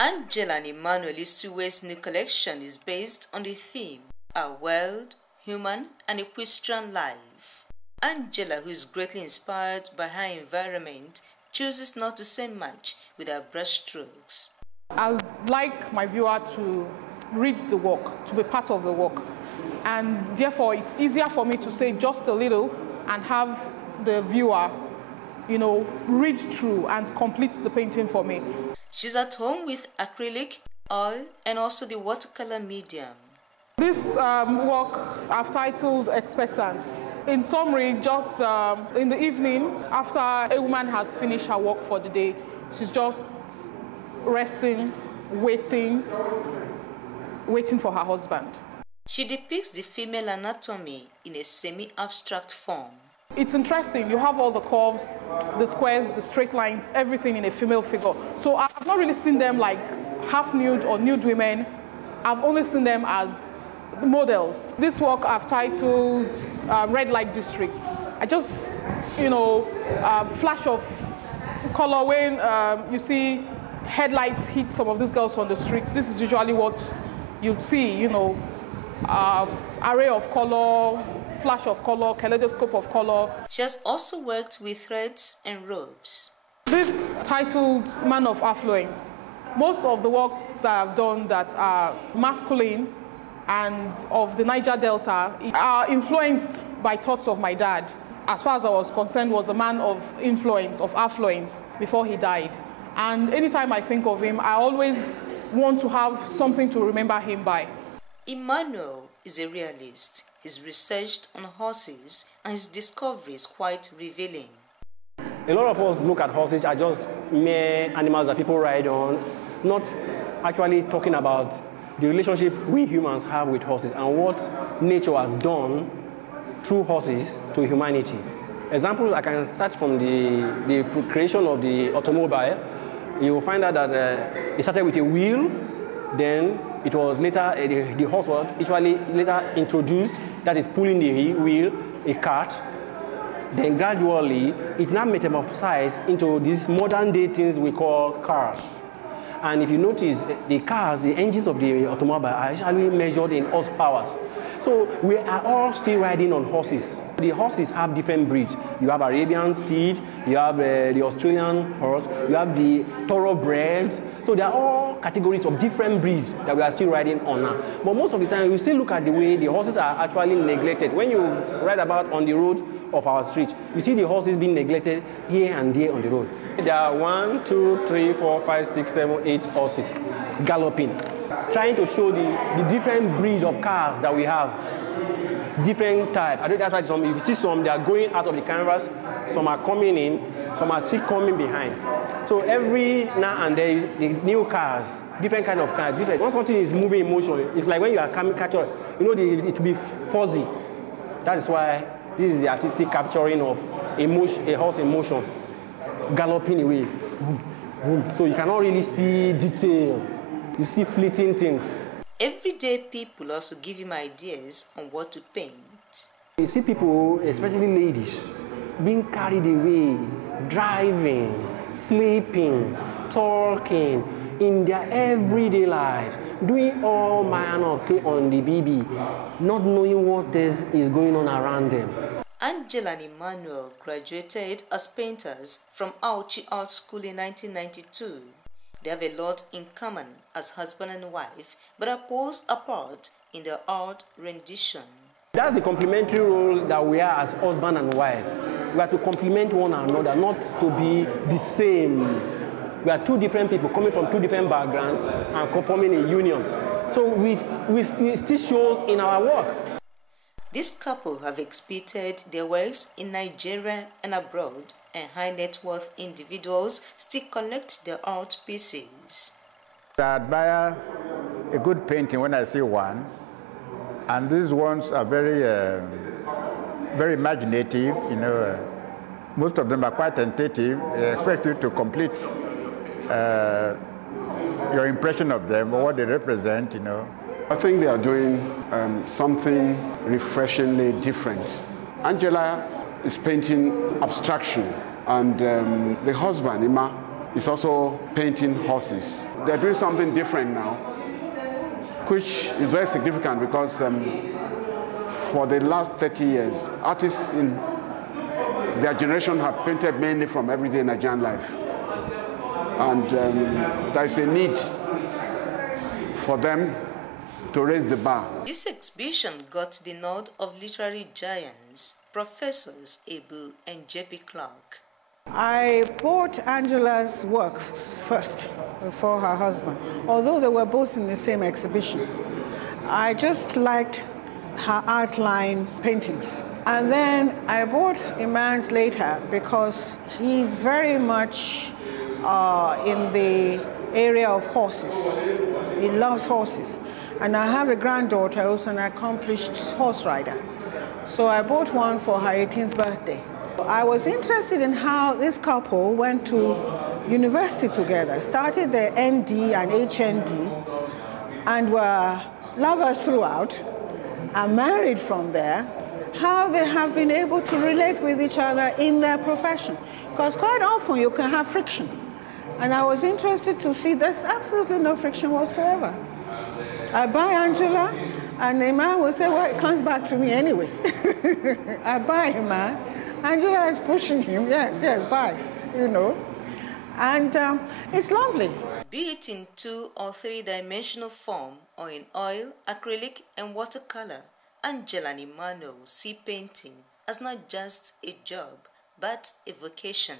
Angela and Emmanuel Isuwe's new collection is based on the theme, Our World, Human and Equestrian Life. Angela, who is greatly inspired by her environment, chooses not to say much with her brushstrokes. I'd like my viewer to read the work, to be part of the work. And therefore, it's easier for me to say just a little and have the viewer, read through and complete the painting for me. She's at home with acrylic, oil, and also the watercolor medium. This work I've titled Expectant. In summary, just in the evening, after a woman has finished her work for the day, she's just resting, waiting for her husband. She depicts the female anatomy in a semi-abstract form. It's interesting. You have all the curves, the squares, the straight lines, everything in a female figure. So I've not really seen them like half-nude or nude women. I've only seen them as models. This work I've titled Red Light District. I just, flash of color when you see headlights hit some of these girls on the streets. This is usually what you'd see, array of color, flash of color, kaleidoscope of color. She has also worked with threads and ropes. This titled Man of Affluence. Most of the works that I've done that are masculine and of the Niger Delta are influenced by thoughts of my dad. As far as I was concerned, was a man of influence, of affluence, before he died. And anytime I think of him, I always want to have something to remember him by. Emmanuel is a realist. He's researched on horses and his discovery is quite revealing. A lot of us look at horses as just mere animals that people ride on, not actually talking about the relationship we humans have with horses and what nature has done through horses to humanity. Examples, I can start from the creation of the automobile. You will find out that it started with a wheel, then it was later, the horse was actually later introduced, that is pulling the wheel, a cart. Then gradually, it now metamorphosized into these modern day things we call cars. And if you notice, the cars, the engines of the automobile are actually measured in horsepower. So we are all still riding on horses. The horses have different breeds. You have Arabian steed, you have the Australian horse, you have the thoroughbreds. So they are all categories of different breeds that we are still riding on now. But most of the time, we still look at the way the horses are actually neglected. When you ride about on the road of our street, you see the horses being neglected here and there on the road. There are 1, 2, 3, 4, 5, 6, 7, 8 horses galloping, trying to show the different breed of cars that we have. Different types. I think that's why you see some, they are going out of the canvas, some are coming in, some are still coming behind. So every now and then, the new cars, different kind of cars, different. Once something is moving in motion, it's like when you are coming capture, it will be fuzzy. That is why this is the artistic capturing of emotion, a horse in motion, galloping away. So you cannot really see details. You see fleeting things. Everyday people also give him ideas on what to paint. You see people, especially ladies, being carried away, driving, sleeping, talking, in their everyday lives, doing all manner of things on the BB, not knowing what is going on around them. Angela and Emmanuel graduated as painters from Auchi Art School in 1992. They have a lot in common as husband and wife, but are poles apart in their art rendition. That's the complementary role that we are as husband and wife. We are to complement one another, not to be the same. We are two different people coming from two different backgrounds and forming a union. So we still shows in our work. This couple have exhibited their works in Nigeria and abroad, and high net worth individuals still collect their art pieces. I admire a good painting when I see one, and these ones are very, very imaginative. Most of them are quite tentative. They expect you to complete your impression of them or what they represent. I think they are doing something refreshingly different. Angela is painting abstraction, and the husband, Ima, is also painting horses. They're doing something different now, which is very significant because for the last 30 years, artists in their generation have painted mainly from everyday Nigerian life. And there is a need for them to raise the bar. This exhibition got the nod of literary giants, Professors Ebu and J.P. Clark. I bought Angela's works first before her husband, although they were both in the same exhibition. I just liked her outline paintings. And then I bought Iman's later because he's very much in the area of horses. He loves horses. And I have a granddaughter who's an accomplished horse rider. So I bought one for her 18th birthday. I was interested in how this couple went to university together, started their ND and HND, and were lovers throughout, and married from there, how they have been able to relate with each other in their profession. Because quite often you can have friction. And I was interested to see there's absolutely no friction whatsoever. I buy Angela, and the man will say, well, it comes back to me anyway. I buy him, man. Angela is pushing him, yes, buy, you know. And it's lovely. Be it in 2- or 3-dimensional form or in oil, acrylic, and watercolor, Angela and Emmanuel see painting as not just a job, but a vocation.